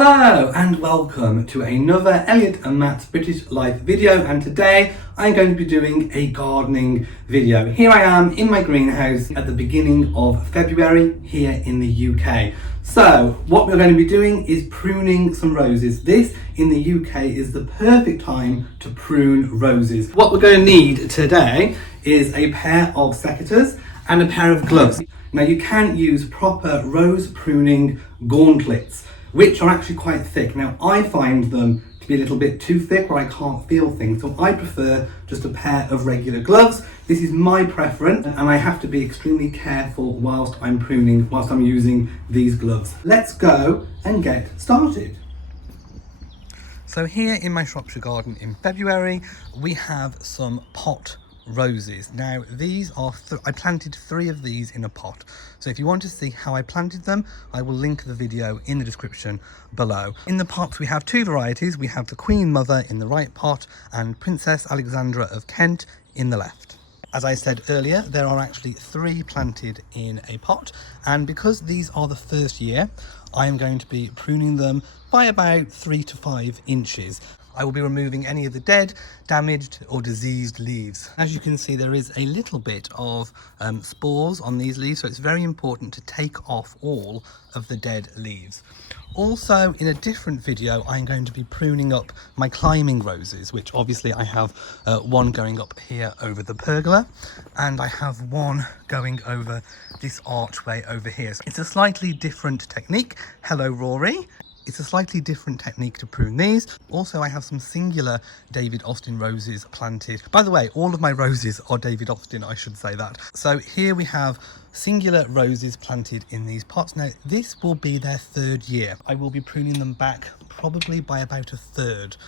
Hello and welcome to another Elliot and Matt's British Life video, and today I'm going to be doing a gardening video. Here I am in my greenhouse at the beginning of February here in the UK. So what we're going to be doing is pruning some roses. This in the UK is the perfect time to prune roses. What we're going to need today is a pair of secateurs and a pair of gloves. Now you can use proper rose pruning gauntlets, which are actually quite thick. Now I find them to be a little bit too thick where I can't feel things, so I prefer just a pair of regular gloves. This is my preference, and I have to be extremely careful whilst I'm pruning, whilst I'm using these gloves. Let's go and get started. So here in my Shropshire garden in February, we have some pot roses. Now these are I planted 3 of these in a pot, so if you want to see how I planted them, I will link the video in the description below. In the pots we have 2 varieties. We have the Queen Mother in the right pot and Princess Alexandra of Kent in the left. As I said earlier, there are actually 3 planted in a pot, and because these are the first year, I am going to be pruning them by about 3 to 5 inches. I will be removing any of the dead, damaged or diseased leaves. As you can see, there is a little bit of spores on these leaves, so it's very important to take off all of the dead leaves. Also, in a different video, I'm going to be pruning up my climbing roses, which obviously I have one going up here over the pergola, and I have one going over this archway over here. So it's a slightly different technique. Hello, Rory. It's a slightly different technique to prune these. Also, I have some singular David Austin roses planted. By the way, all of my roses are David Austin, I should say that. So here we have singular roses planted in these pots. Now, this will be their 3rd year. I will be pruning them back probably by about a 1/3.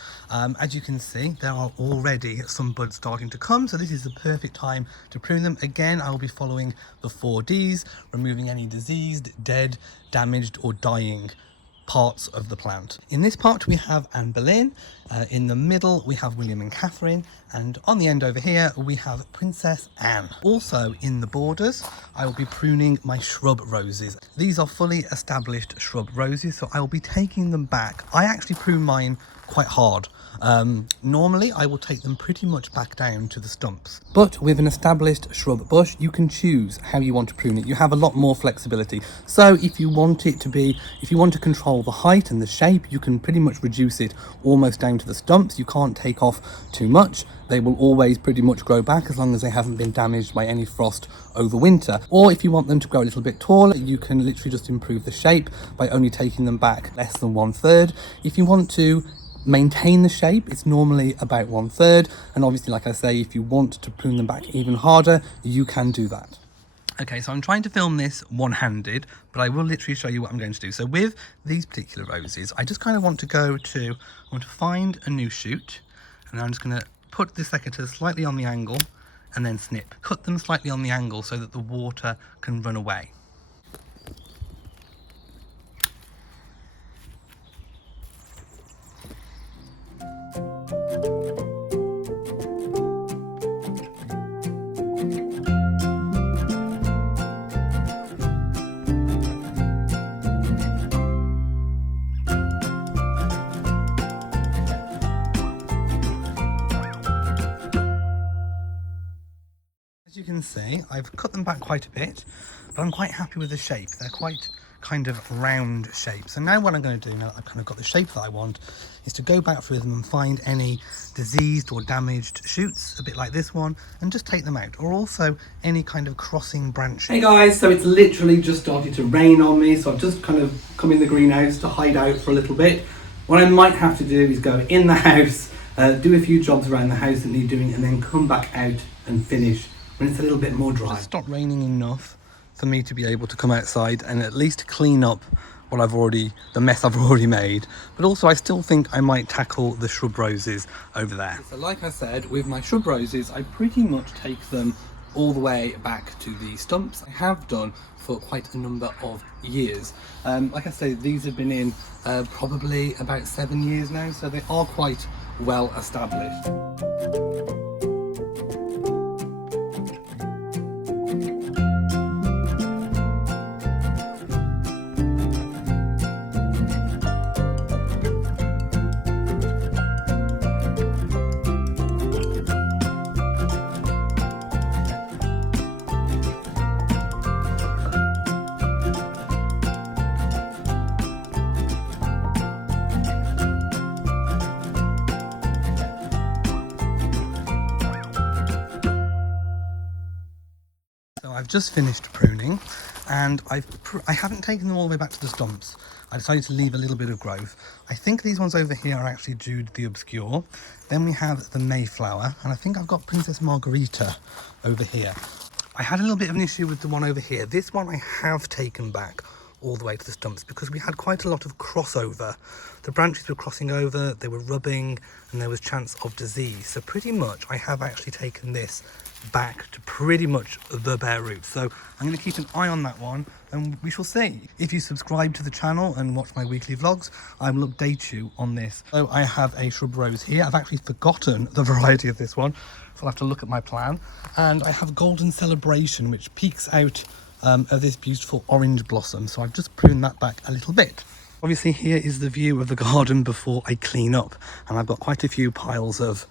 As you can see, there are already some buds starting to come, so this is the perfect time to prune them. Again, I will be following the 4 Ds, removing any diseased, dead, damaged or dying parts of the plant. In this pot we have Anne Boleyn, in the middle we have William and Catherine, and on the end over here we have Princess Anne. Also in the borders I will be pruning my shrub roses. These are fully established shrub roses, so I will be taking them back. I actually prune mine quite hard. Normally I will take them pretty much back down to the stumps, but with an established shrub bush you can choose how you want to prune it. You have a lot more flexibility, so if you want to control the height and the shape, you can pretty much reduce it almost down to the stumps. You can't take off too much. They will always pretty much grow back as long as they haven't been damaged by any frost over winter. Or if you want them to grow a little bit taller, you can literally just improve the shape by only taking them back less than 1/3. If you want to maintain the shape, it's normally about 1/3, and obviously, like I say, if you want to prune them back even harder, you can do that. Okay, so I'm trying to film this one-handed, but I will literally show you what I'm going to do. So with these particular roses, I just kind of want to find a new shoot, and I'm just going to put the secateurs slightly on the angle and then snip. Cut them slightly on the angle so that the water can run away. As you can see, I've cut them back quite a bit, but I'm quite happy with the shape. They're quite kind of round shape. So now what I'm going to do, now that I've kind of got the shape that I want, is to go back through them and find any diseased or damaged shoots, a bit like this one, and just take them out, or also any kind of crossing branches. Hey guys, so it's literally just started to rain on me, so I've just kind of come in the greenhouse to hide out for a little bit. What I might have to do is go in the house, do a few jobs around the house that need doing, and then come back out and finish when it's a little bit more dry. It's stopped raining enough for me to be able to come outside and at least clean up the mess I've already made. But also I still think I might tackle the shrub roses over there. So like I said, with my shrub roses, I pretty much take them all the way back to the stumps. I have done for quite a number of years. Like I say, these have been in probably about 7 years now, so they are quite well established. just finished pruning, and I haven't taken them all the way back to the stumps. I decided to leave a little bit of growth. I think these ones over here are actually Jude the Obscure. Then we have the Mayflower, and I think I've got Princess Margarita over here. I had a little bit of an issue with the one over here. This one I have taken back all the way to the stumps because we had quite a lot of crossover. The branches were crossing over, they were rubbing, and there was chance of disease. So pretty much I have actually taken this back to pretty much the bare roots. So I'm going to keep an eye on that one and we shall see. If you subscribe to the channel and watch my weekly vlogs, I will update you on this. So I have a shrub rose here. I've actually forgotten the variety of this one, so I'll have to look at my plan. And I have Golden Celebration, which peeks out of this beautiful orange blossom. So I've just pruned that back a little bit. Obviously here is the view of the garden before I clean up, and I've got quite a few piles of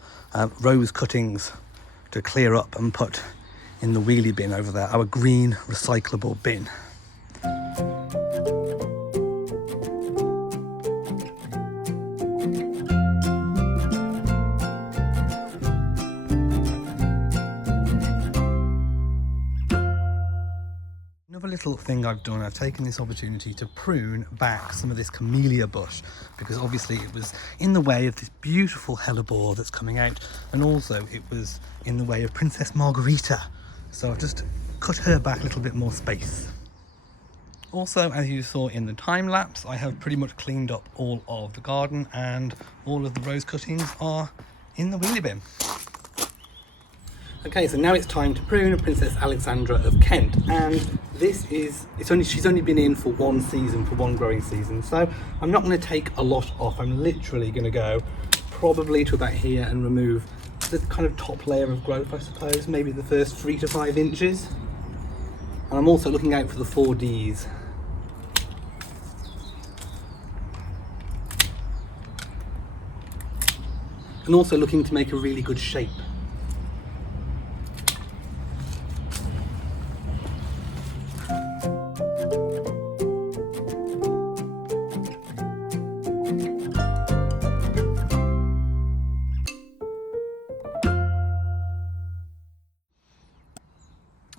rose cuttings to clear up and put in the wheelie bin over there, our green recyclable bin. Another little thing I've done, I've taken this opportunity to prune back some of this camellia bush, because obviously it was in the way of this beautiful hellebore that's coming out, and also it was in the way of Princess Margarita. So I've just cut her back a little bit more space. Also, as you saw in the time lapse, I have pretty much cleaned up all of the garden, and all of the rose cuttings are in the wheelie bin. Okay, so now it's time to prune Princess Alexandra of Kent, and this is, she's only been in for one season, for one growing season, so I'm not going to take a lot off. I'm literally going to go probably to about here and remove the kind of top layer of growth, I suppose, maybe the first 3 to 5 inches. And I'm also looking out for the 4Ds. And also looking to make a really good shape.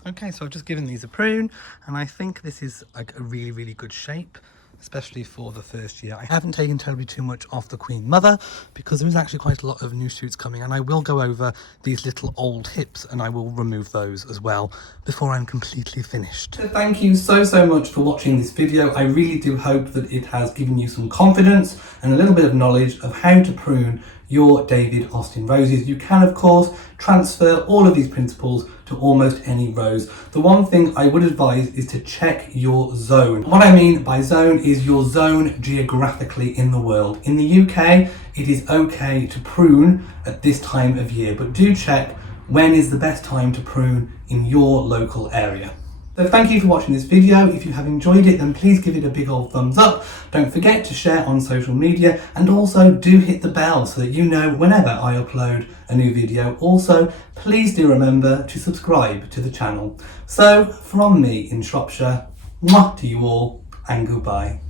Okay, so I've just given these a prune, and I think this is like a really, really good shape, especially for the first year. I haven't taken terribly too much off the Queen Mother because there is actually quite a lot of new shoots coming, and I will go over these little old hips and I will remove those as well before I'm completely finished. So thank you so much for watching this video. I really do hope that it has given you some confidence and a little bit of knowledge of how to prune your David Austin roses. You can of course transfer all of these principles to almost any rose. The one thing I would advise is to check your zone. What I mean by zone is your zone geographically in the world. In the UK, it is okay to prune at this time of year, but do check when is the best time to prune in your local area. So thank you for watching this video. If you have enjoyed it, then please give it a big old thumbs up. Don't forget to share on social media, and also do hit the bell so that you know whenever I upload a new video. Also, please do remember to subscribe to the channel. So from me in Shropshire, mwah to you all, and goodbye.